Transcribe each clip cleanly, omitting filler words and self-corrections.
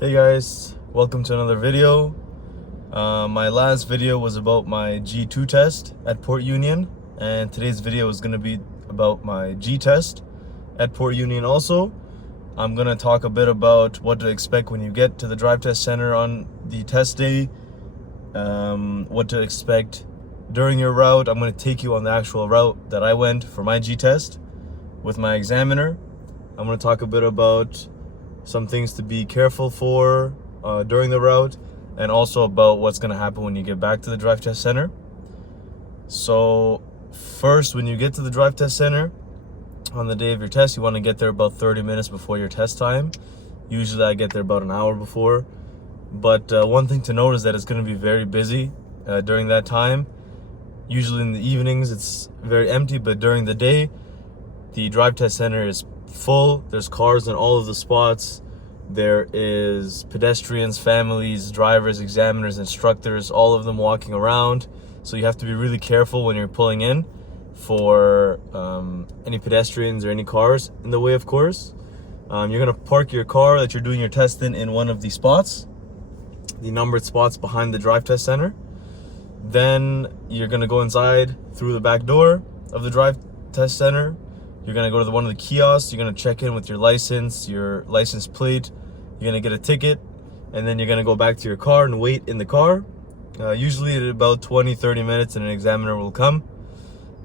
Hey guys, welcome to another video. My last video was about my G2 test at Port Union, and today's video is going to be about my G test at Port Union also. I'm going to talk a bit about what to expect when you get to the drive test center on the test day, what to expect during your route. I'm going to take you on the actual route that I went for my G test with my examiner. I'm going to talk a bit about some things to be careful for during the route, and also about what's going to happen when you get back to the drive test center. So first, when you get to the drive test center on the day of your test, you want to get there about 30 minutes before your test time. Usually I get there about an hour before, but one thing to note is that it's going to be very busy during that time. Usually in the evenings it's very empty, but during the day the drive test center is full. There's cars in all of the spots. There is pedestrians, families, drivers, examiners, instructors, all of them walking around. So you have to be really careful when you're pulling in for any pedestrians or any cars in the way, of course. You're gonna park your car that you're doing your test in one of the spots, the numbered spots behind the drive test center. Then you're gonna go inside through the back door of the drive test center. You're gonna go to one of the kiosks. You're gonna check in with your license plate. You're gonna get a ticket, and then you're gonna go back to your car and wait in the car. Usually at about 20-30 minutes, and an examiner will come,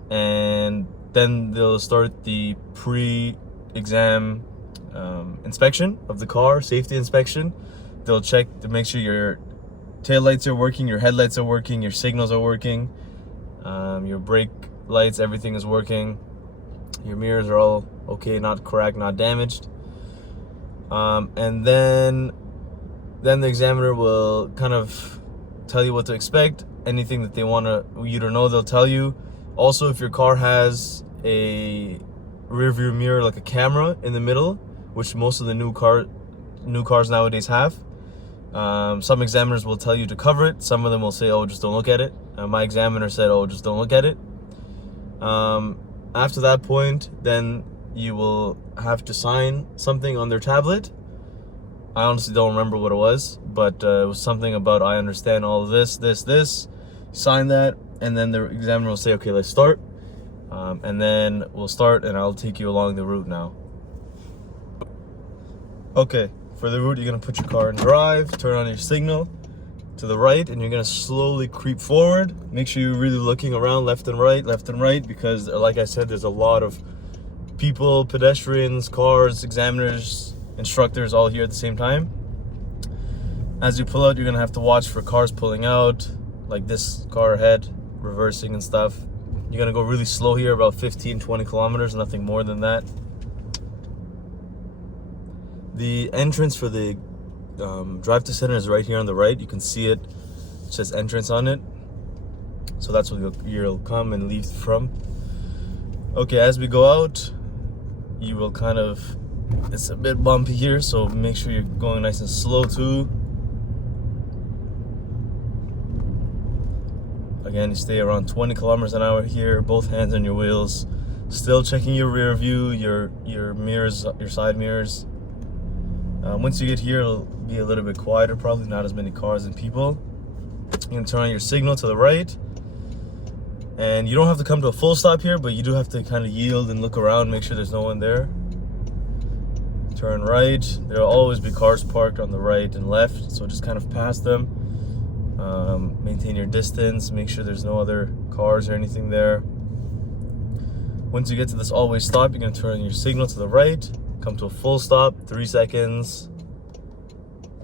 and then they'll start the pre-exam inspection of the car, safety inspection. They'll check to make sure your tail lights are working, your headlights are working, your signals are working, your brake lights, everything is working. Your mirrors are all okay, not cracked, not damaged. And then the examiner will kind of tell you what to expect. Anything that they want you to know, they'll tell you. Also, if your car has a rear view mirror, like a camera in the middle, which most of the new cars nowadays have, some examiners will tell you to cover it. Some of them will say, oh, just don't look at it. My examiner said, oh, just don't look at it. After that point, then you will have to sign something on their tablet. I honestly don't remember what it was, but it was something about, I understand all of this. Sign that, and then the examiner will say, okay, let's start. And then we'll start, and I'll take you along the route now. Okay, for the route, you're gonna put your car in drive, turn on your signal to the right, and you're gonna slowly creep forward. Make sure you're really looking around left and right, because like I said, there's a lot of people, pedestrians, cars, examiners, instructors all here at the same time. As you pull out, you're gonna have to watch for cars pulling out, like this car ahead, reversing and stuff. You're gonna go really slow here, about 15-20 kilometers, nothing more than that. The entrance for the drive to center is right here on the right. You can see it. It says entrance on it. So that's where you'll come and leave from. Okay, as we go out, you will kind of, it's a bit bumpy here, so make sure you're going nice and slow too. Again, you stay around 20 kilometers an hour here, both hands on your wheels. Still checking your rear view, your mirrors, your side mirrors. Once you get here, it'll be a little bit quieter, probably not as many cars and people. You're gonna turn on your signal to the right, and you don't have to come to a full stop here, but you do have to kind of yield and look around, make sure there's no one there. Turn right. There will always be cars parked on the right and left, so just kind of pass them. Maintain your distance, make sure there's no other cars or anything there. Once you get to this always stop, you're gonna turn on your signal to the right, come to a full stop, 3 seconds.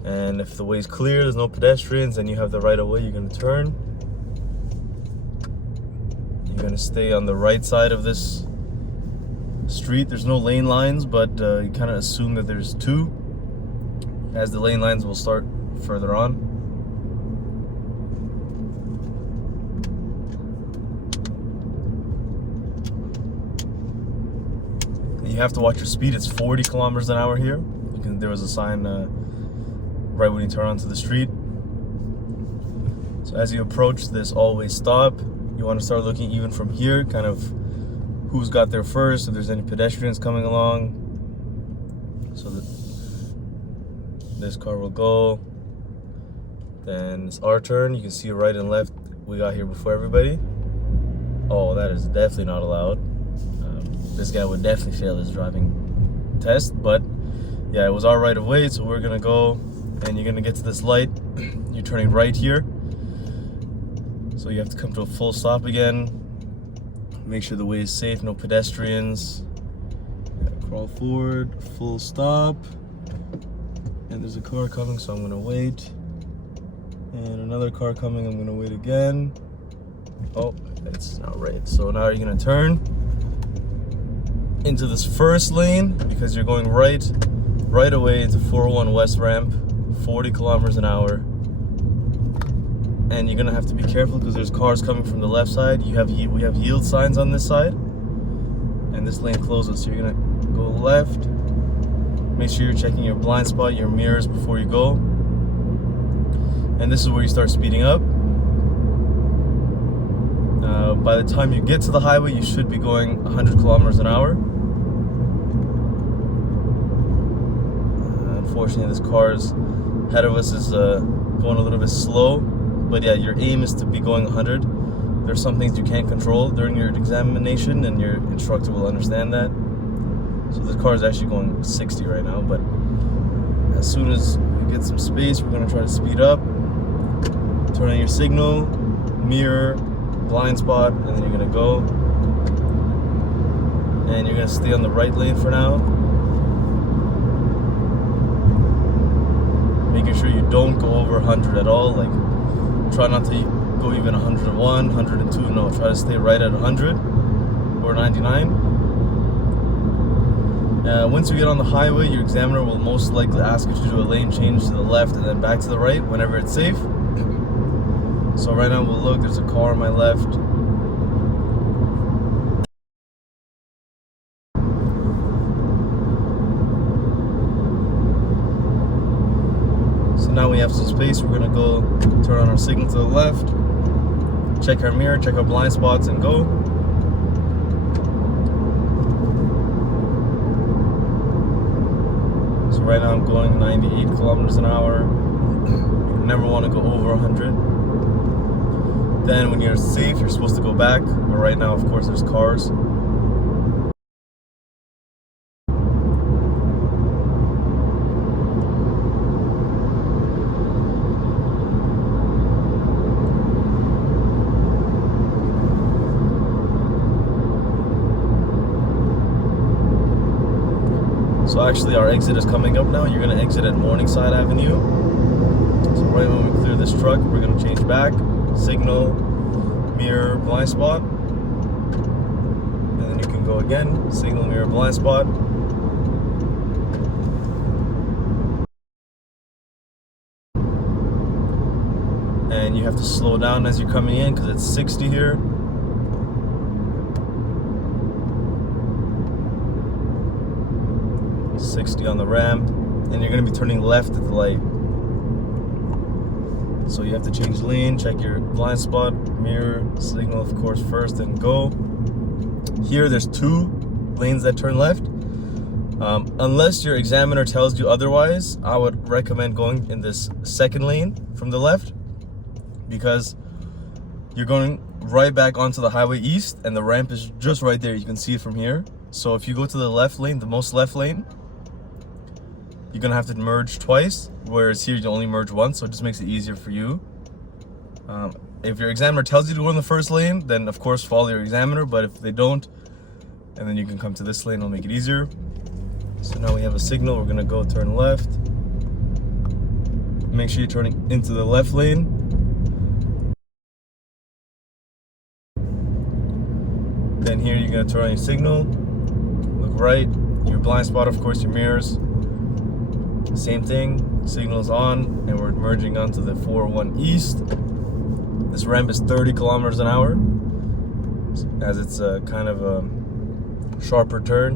And if the way's clear, there's no pedestrians, then you have the right of way, you're gonna turn. You're gonna stay on the right side of this street. There's no lane lines, but you kind of assume that there's two, as the lane lines will start further on. You have to watch your speed. It's 40 kilometers an hour here. There was a sign right when you turn onto the street. So as you approach this always stop, you want to start looking even from here, kind of who's got there first, if there's any pedestrians coming along. So that This car will go. Then it's our turn. You can see right and left. We got here before everybody. Oh, that is definitely not allowed. This guy would definitely fail his driving test, but yeah, it was our right of way, so we're gonna go, and you're gonna get to this light. You're turning right here, so you have to come to a full stop again. Make sure the way is safe, no pedestrians. Crawl forward, full stop, and there's a car coming, so I'm gonna wait. And another car coming, I'm gonna wait again. Oh, it's not right. So now you're gonna turn into this first lane because you're going right away into 401 West Ramp, 40 kilometers an hour. And you're gonna have to be careful because there's cars coming from the left side. We have yield signs on this side, and this lane closes. So you're gonna go left. Make sure you're checking your blind spot, your mirrors before you go. And this is where you start speeding up. By the time you get to the highway, you should be going 100 kilometers an hour. Unfortunately, this car's ahead of us is going a little bit slow. But yeah, your aim is to be going 100. There's some things you can't control during your examination, and your instructor will understand that. So this car is actually going 60 right now, but as soon as we get some space, we're gonna try to speed up. Turn on your signal, mirror, blind spot, and then you're gonna go. And you're gonna stay on the right lane for now. Making sure you don't go over 100 at all. Like, try not to go even 101, 102. No, try to stay right at 100 or 99. Once you get on the highway, your examiner will most likely ask you to do a lane change to the left and then back to the right whenever it's safe. So right now we'll look, there's a car on my left. So now we have some space. We're gonna go turn on our signal to the left, check our mirror, check our blind spots, and go. So right now I'm going 98 kilometers an hour. You never want to go over 100. Then when you're safe, you're supposed to go back. But right now, of course, there's cars. So actually our exit is coming up now. You're gonna exit at Morningside Avenue. So right when we clear this truck, we're gonna change back, signal, mirror, blind spot. And then you can go again, signal, mirror, blind spot. And you have to slow down as you're coming in because it's 60 here. .60 on the ramp, and you're going to be turning left at the light. So you have to change lane, check your blind spot, mirror, signal of course first, and go. Here there's 2 lanes that turn left. Unless your examiner tells you otherwise, I would recommend going in this second lane from the left, because you're going right back onto the highway east and the ramp is just right there. You can see it from here. So if you go to the left lane, the most left lane, you're gonna have to merge twice, whereas here you only merge once, so it just makes it easier for you. If your examiner tells you to go in the first lane, then of course follow your examiner, but if they don't, and then you can come to this lane, it'll make it easier. So now we have a signal, we're gonna go turn left. Make sure you're turning into the left lane. Then here you're gonna turn on your signal, look right, your blind spot, of course, your mirrors. Same thing, signal's on, and we're merging onto the 401 East. This ramp is 30 kilometers an hour, as it's a kind of a sharper turn.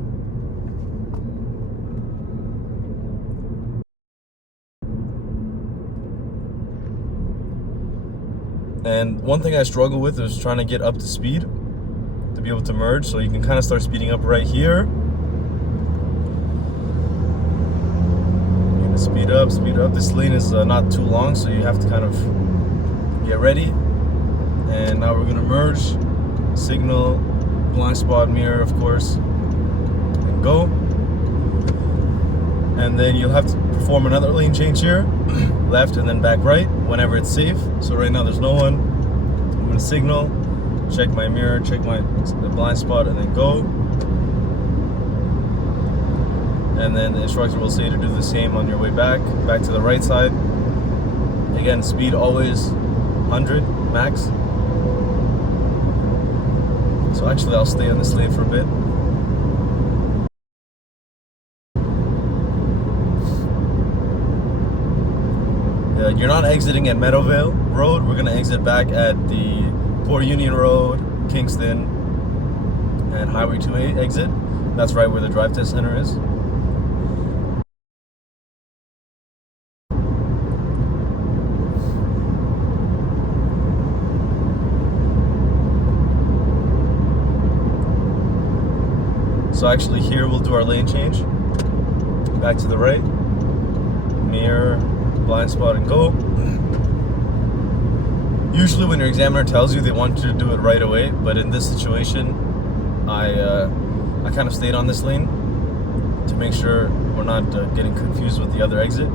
And one thing I struggle with is trying to get up to speed to be able to merge, so you can kind of start speeding up right here. Speed speed up, speed up. This lane is not too long, so you have to kind of get ready. And now we're gonna merge, signal, blind spot, mirror, of course, and go. And then you'll have to perform another lane change here, left and then back right, whenever it's safe. So right now there's no one. I'm gonna signal, check my mirror, check the blind spot, and then go. And then the instructor will say to do the same on your way back to the right side. Again, speed always 100 max. So actually I'll stay on this lane for a bit. You're not exiting at Meadowvale Road. We're gonna exit back at the Port Union Road, Kingston, and Highway 2A exit. That's right where the drive test center is. So actually here we'll do our lane change. Back to the right, mirror, blind spot, and go. Usually when your examiner tells you, they want you to do it right away, but in this situation I kind of stayed on this lane to make sure we're not getting confused with the other exit.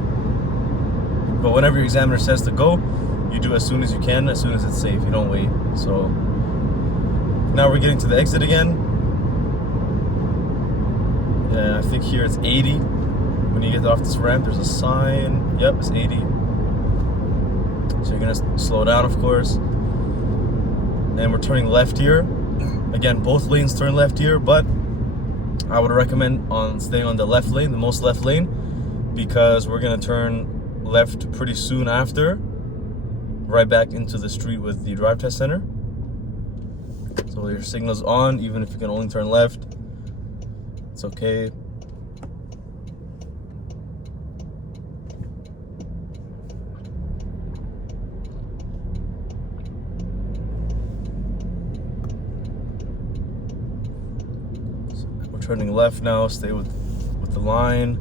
But whenever your examiner says to go, you do as soon as you can, as soon as it's safe. You don't wait. So now we're getting to the exit again. I think here it's 80. When you get off this ramp, there's a sign. Yep, it's 80. So you're gonna slow down, of course. And we're turning left here. Again, both lanes turn left here, but I would recommend staying on the left lane, the most left lane, because we're gonna turn left pretty soon after, right back into the street with the drive test center. So your signal's on, even if you can only turn left. It's okay. So we're turning left now. Stay with the line.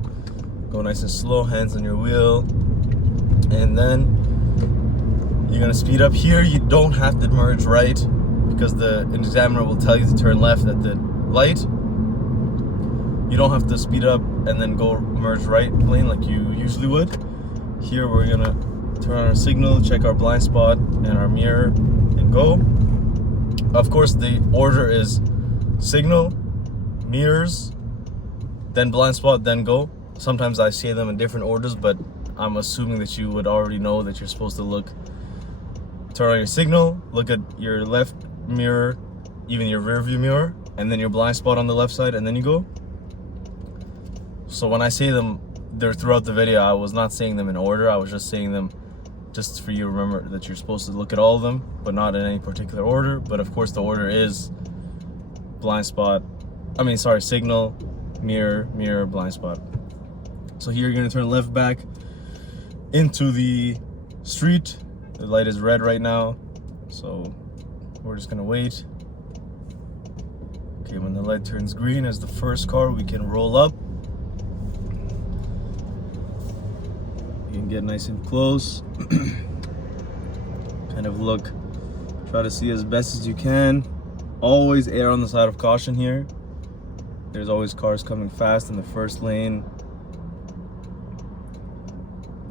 Go nice and slow, hands on your wheel. And then you're gonna speed up here. You don't have to merge right because the examiner will tell you to turn left at the light. You don't have to speed up and then go merge right lane like you usually would. Here we're gonna turn on our signal, check our blind spot and our mirror, and go. Of course, the order is signal, mirrors, then blind spot, then go. Sometimes I say them in different orders, but I'm assuming that you would already know that you're supposed to turn on your signal, look at your left mirror, even your rear view mirror, and then your blind spot on the left side, and then you go. So when I say them, they're throughout the video. I was not saying them in order. I was just saying them just for you to remember that you're supposed to look at all of them, but not in any particular order. But of course the order is signal, mirror, mirror, blind spot. So here you're gonna turn left back into the street. The light is red right now, so we're just gonna wait. Okay, when the light turns green as the first car, we can roll up. You can get nice and close. Kind of try to see as best as you can. Always err on the side of caution here. There's always cars coming fast in the first lane.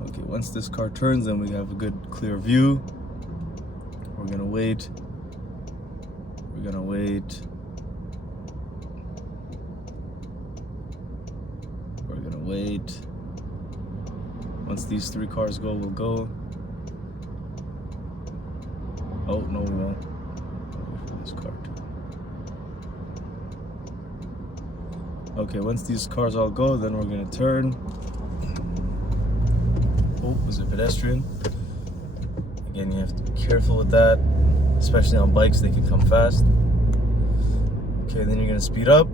Okay, once this car turns, then we have a good clear view. We're gonna wait. We're gonna wait. We're gonna wait. Once these three cars go, we'll go. Oh, no, we won't. Wait for this car too. Okay, once these cars all go, then we're gonna turn. Oh, there's a pedestrian. Again, you have to be careful with that, especially on bikes, they can come fast. Okay, then you're gonna speed up.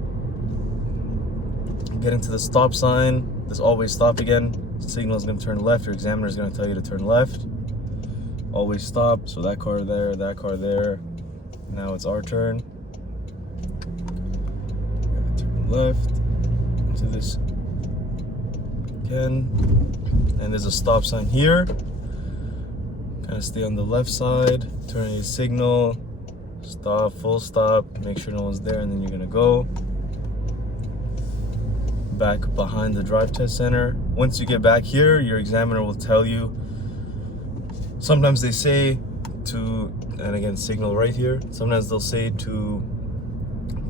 Get into the stop sign. This always stop again. Signal is gonna turn left. Your examiner is gonna tell you to turn left. Always stop. So that car there, that car there. Now it's our turn. We're gonna turn left into this again. And there's a stop sign here. Kind of stay on the left side, turn a signal, stop, full stop, make sure no one's there, and then you're gonna go back behind the drive test center. Once you get back here, your examiner will tell you, sometimes they say to, and again, signal right here, sometimes they'll say to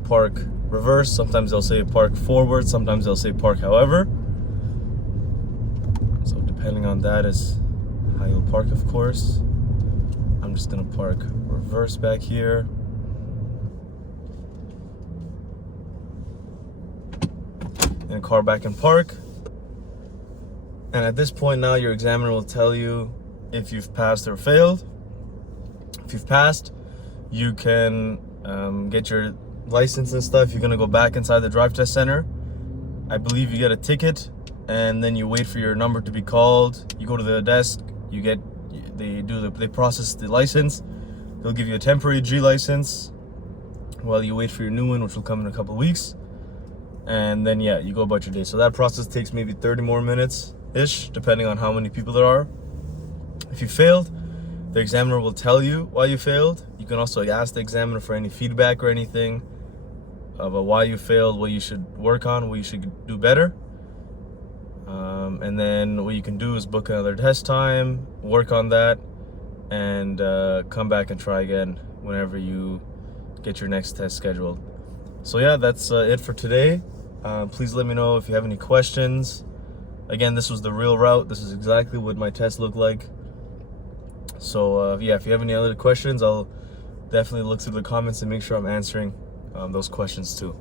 park reverse, sometimes they'll say park forward, sometimes they'll say park however. So depending on that is how you'll park, of course. I'm just gonna park reverse back here. And car back in park. And at this point now, your examiner will tell you if you've passed or failed. If you've passed, you can get your license and stuff. You're gonna go back inside the drive test center. I believe you get a ticket, and then you wait for your number to be called. You go to the desk, they process the license. They'll give you a temporary G license while you wait for your new one, which will come in a couple of weeks. And then yeah, you go about your day. So that process takes maybe 30 more minutes ish, depending on how many people there are. If you failed, the examiner will tell you why you failed. You can also ask the examiner for any feedback or anything about why you failed, what you should work on, what you should do better. And then what you can do is book another test time, work on that, and come back and try again whenever you get your next test scheduled. So yeah, that's it for today. Please let me know if you have any questions. Again, this was the real route. This is exactly what my test looked like. So yeah, if you have any other questions, I'll definitely look through the comments and make sure I'm answering those questions too.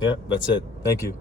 Yeah, that's it. Thank you.